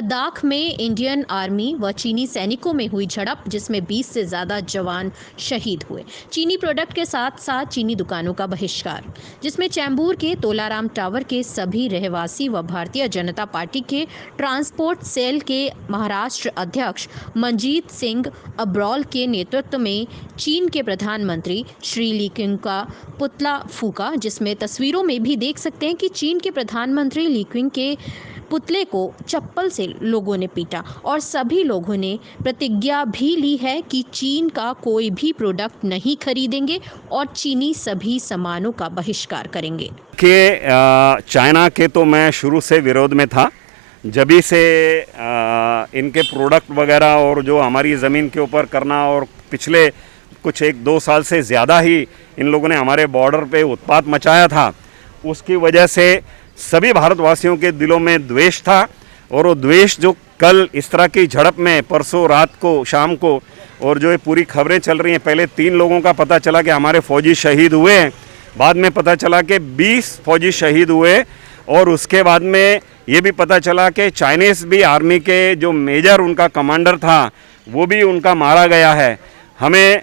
लद्दाख में Indian army व चीनी सैनिकों में हुई झड़प जिसमें 20 से ज़्यादा जवान शहीद हुए। चीनी प्रोडक्ट के साथ साथ चीनी दुकानों का बहिष्कार, जिसमें चैम्बूर के तोलाराम टावर के सभी रहवासी व भारतीय जनता पार्टी के ट्रांसपोर्ट सेल के महाराष्ट्र अध्यक्ष मंजीत सिंह अब्रोल के नेतृत्व में चीन के प्रधानमंत्री श्री ली क्विंग का पुतला फूका, जिसमें तस्वीरों में भी देख सकते हैं कि चीन के प्रधानमंत्री ली क्विंग के पुतले को चप्पल से लोगों ने पीटा और सभी लोगों ने प्रतिज्ञा भी ली है कि चीन का कोई भी प्रोडक्ट नहीं खरीदेंगे और चीनी सभी सामानों का बहिष्कार करेंगे। चाइना के तो मैं शुरू से विरोध में था। जभी से इनके प्रोडक्ट वगैरह और जो हमारी ज़मीन के ऊपर करना, और पिछले कुछ 1-2 साल से ज़्यादा ही इन लोगों ने हमारे बॉर्डर पे उत्पात मचाया था, उसकी वजह से सभी भारतवासियों के दिलों में द्वेष था। और वो द्वेष जो कल इस तरह की झड़प में परसों रात को शाम को, और जो ये पूरी खबरें चल रही हैं, पहले 3 लोगों का पता चला कि हमारे फौजी शहीद हुए हैं, बाद में पता चला कि 20 फौजी शहीद हुए, और उसके बाद में ये भी पता चला कि चाइनीज़ भी आर्मी के जो मेजर उनका कमांडर था वो भी उनका मारा गया है। हमें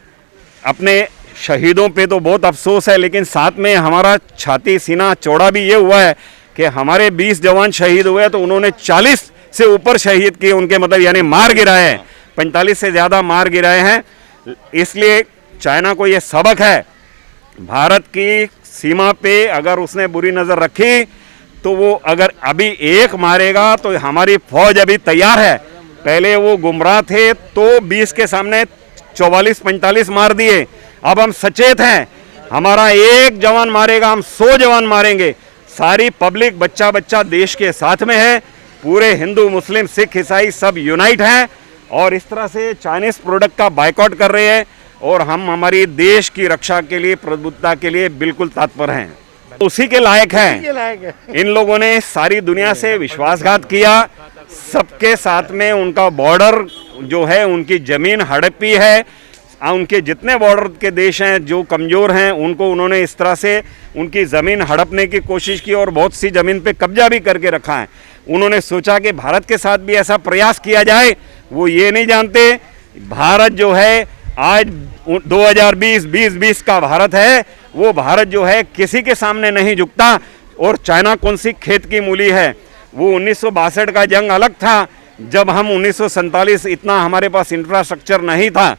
अपने शहीदों पे तो बहुत अफसोस है, लेकिन साथ में हमारा छाती सीना चौड़ा भी ये हुआ है कि हमारे 20 जवान शहीद हुए तो उन्होंने 40 से ऊपर शहीद किए, उनके मतलब यानी मार गिराए हैं, 45 से ज़्यादा मार गिराए हैं। इसलिए चाइना को ये सबक है, भारत की सीमा पे अगर उसने बुरी नज़र रखी तो वो अगर अभी एक मारेगा तो हमारी फौज अभी तैयार है। पहले वो गुमराह थे तो 20 के सामने 44-45 मार दिए, अब हम सचेत हैं, हमारा एक जवान मारेगा हम 100 जवान मारेंगे। सारी पब्लिक बच्चा बच्चा देश के साथ में है, पूरे हिंदू मुस्लिम सिख ईसाई सब यूनाइट हैं और इस तरह से चाइनीज़ प्रोडक्ट का बायकॉट कर रहे हैं, और हम हमारी देश की रक्षा के लिए, प्रभुत्वता के लिए बिल्कुल तत्पर हैं, उसी के लायक हैं। इन लोगों ने सारी दुनिया से विश्वासघात किया, सबके साथ में उनका बॉर्डर जो है, उनकी ज़मीन हड़पी है, उनके जितने बॉर्डर के देश हैं जो कमज़ोर हैं उनको उन्होंने इस तरह से उनकी ज़मीन हड़पने की कोशिश की और बहुत सी ज़मीन पे कब्जा भी करके रखा है। उन्होंने सोचा कि भारत के साथ भी ऐसा प्रयास किया जाए, वो ये नहीं जानते भारत जो है आज 2020 का भारत है, वो भारत जो है किसी के सामने नहीं झुकता। और चाइना कौन सी खेत की मूली है, वो 1962 का जंग अलग था, जब हम 1947 इतना हमारे पास इंफ्रास्ट्रक्चर नहीं था।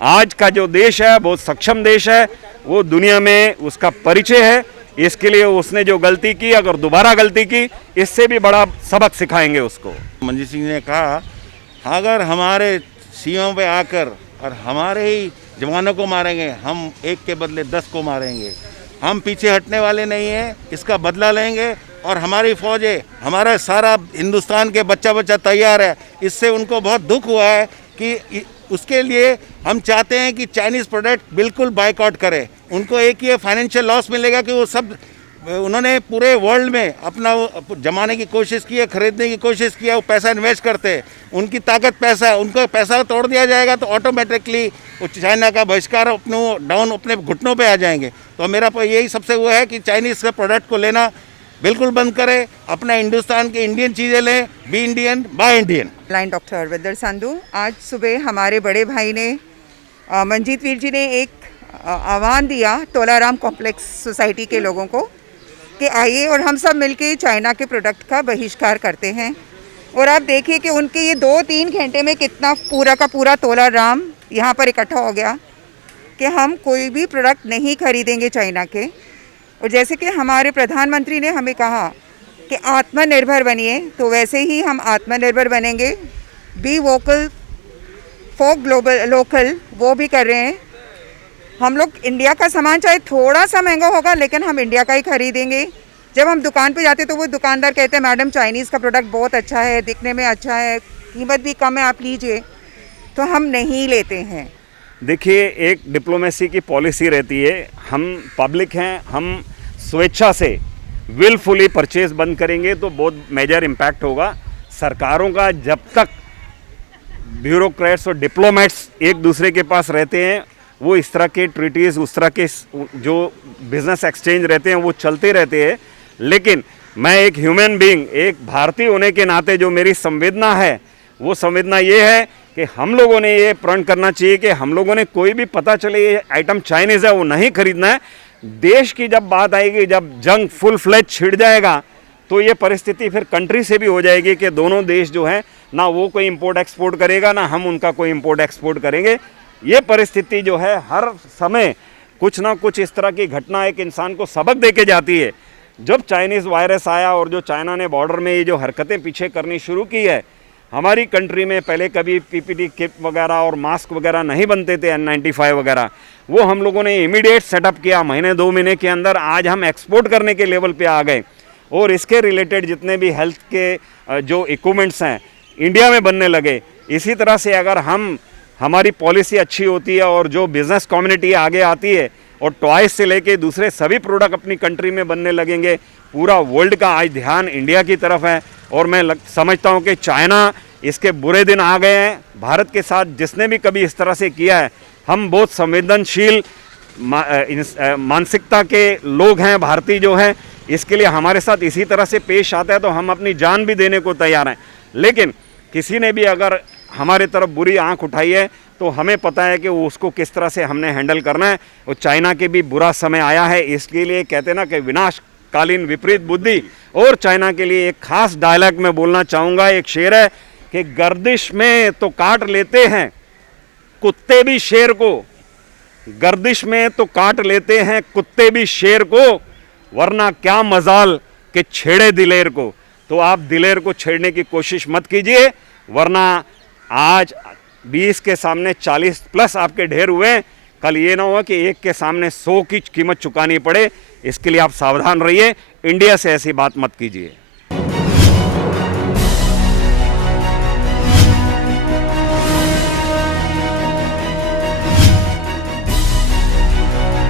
आज का जो देश है बहुत सक्षम देश है, वो दुनिया में उसका परिचय है। इसके लिए उसने जो गलती की, अगर दोबारा गलती की, इससे भी बड़ा सबक सिखाएंगे उसको। मंजीत सिंह ने कहा, अगर हमारे सीमाओं पे आकर और हमारे ही जवानों को मारेंगे, हम एक के बदले 10 को मारेंगे। हम पीछे हटने वाले नहीं हैं, इसका बदला लेंगे। और हमारी फौज है, हमारा सारा हिंदुस्तान के बच्चा बच्चा तैयार है। इससे उनको बहुत दुख हुआ है कि उसके लिए हम चाहते हैं कि चाइनीज़ प्रोडक्ट बिल्कुल बायकॉट करें। उनको एक ये फाइनेंशियल लॉस मिलेगा कि वो सब, उन्होंने पूरे वर्ल्ड में अपना जमाने की कोशिश की है, खरीदने की कोशिश की है, वो पैसा इन्वेस्ट करते हैं, उनकी ताकत पैसा है, उनको पैसा तोड़ दिया जाएगा तो ऑटोमेटिकली वो चाइना का बहिष्कार अपने घुटनों पे आ जाएंगे। तो मेरा यही सबसे वो है कि चाइनीज़ के प्रोडक्ट को लेना बिल्कुल बंद करें, अपना हिंदुस्तान की इंडियन चीज़ें लें, be Indian buy Indian. Line doctor विद्यर संधू। आज सुबह हमारे बड़े भाई ने मंजीत वीर जी ने एक आह्वान दिया तोलाराम कॉम्प्लेक्स सोसाइटी के लोगों को कि आइए और हम सब मिलके चाइना के प्रोडक्ट का बहिष्कार करते हैं। और आप देखिए कि उनके ये 2-3 घंटे में कितना पूरा का पूरा तोलाराम यहाँ पर इकट्ठा हो गया कि हम कोई भी प्रोडक्ट नहीं खरीदेंगे चाइना के। और जैसे कि हमारे प्रधानमंत्री ने हमें कहा कि आत्मनिर्भर बनिए, तो वैसे ही हम आत्मनिर्भर बनेंगे। Be vocal for global local, वो भी कर रहे हैं। हम लोग इंडिया का सामान चाहे थोड़ा सा महंगा होगा, लेकिन हम इंडिया का ही खरीदेंगे। जब हम दुकान पे जाते तो वो दुकानदार कहते हैं, मैडम चाइनीज़ का प्रोडक्ट बहुत अच्छा है, दिखने में अच्छा है, कीमत भी कम है, आप लीजिए, तो हम नहीं लेते हैं। देखिए, एक डिप्लोमेसी की पॉलिसी रहती है, हम पब्लिक हैं, हम स्वेच्छा से विलफुली परचेज बंद करेंगे तो बहुत मेजर इम्पैक्ट होगा। सरकारों का जब तक ब्यूरोक्रेट्स और डिप्लोमेट्स एक दूसरे के पास रहते हैं, वो इस तरह के ट्रीटीज़, उस तरह के जो बिज़नेस एक्सचेंज रहते हैं वो चलते रहते हैं। लेकिन मैं एक ह्यूमन बीइंग, एक भारतीय होने के नाते जो मेरी संवेदना है, वो संवेदना ये है कि हम लोगों ने ये प्रण करना चाहिए कि हम लोगों ने कोई भी पता चले ये आइटम चाइनीज़ है वो नहीं खरीदना है। देश की जब बात आएगी, जब जंग फुल फ्लेज छिड़ जाएगा, तो ये परिस्थिति फिर कंट्री से भी हो जाएगी कि दोनों देश जो है ना वो कोई इंपोर्ट एक्सपोर्ट करेगा ना हम उनका कोई इंपोर्ट एक्सपोर्ट करेंगे। ये परिस्थिति जो है हर समय कुछ ना कुछ इस तरह की घटना एक इंसान को सबक दे के जाती है। जब चाइनीज़ वायरस आया और जो चाइना ने बॉर्डर में ये जो हरकतें पीछे करनी शुरू की है, हमारी कंट्री में पहले कभी पीपीटी किट वगैरह और मास्क वगैरह नहीं बनते थे, N95 वगैरह, वो हम लोगों ने इमीडिएट सेटअप किया। महीने 2 महीने के अंदर आज हम एक्सपोर्ट करने के लेवल पे आ गए और इसके रिलेटेड जितने भी हेल्थ के जो इक्विपमेंट्स हैं इंडिया में बनने लगे। इसी तरह से अगर हमारी पॉलिसी अच्छी होती है और जो बिज़नेस कम्युनिटी आगे आती है और टॉयज से लेके दूसरे सभी प्रोडक्ट अपनी कंट्री में बनने लगेंगे, पूरा वर्ल्ड का आज ध्यान इंडिया की तरफ है। और मैं समझता हूँ कि चाइना इसके बुरे दिन आ गए हैं। भारत के साथ जिसने भी कभी इस तरह से किया है, हम बहुत संवेदनशील मानसिकता के लोग हैं भारतीय जो हैं, इसके लिए हमारे साथ इसी तरह से पेश आता है तो हम अपनी जान भी देने को तैयार हैं। लेकिन किसी ने भी अगर हमारे तरफ बुरी आंख उठाई है तो हमें पता है कि उसको किस तरह से हमने हैंडल करना है। और चाइना के भी बुरा समय आया है, इसके लिए कहते हैं ना कि विनाशकालीन विपरीत बुद्धि। और चाइना के लिए एक खास डायलॉग में बोलना चाहूँगा, एक शेर है कि गर्दिश में तो काट लेते हैं कुत्ते भी शेर को, गर्दिश में तो काट लेते हैं कुत्ते भी शेर को, वरना क्या मजाल कि छेड़े दिलेर को। तो आप दिलेर को छेड़ने की कोशिश मत कीजिए, वरना आज 20 के सामने 40 प्लस आपके ढेर हुए, कल ये ना हो कि एक के सामने 100 की कीमत चुकानी पड़े। इसके लिए आप सावधान रहिए, इंडिया से ऐसी बात मत कीजिए।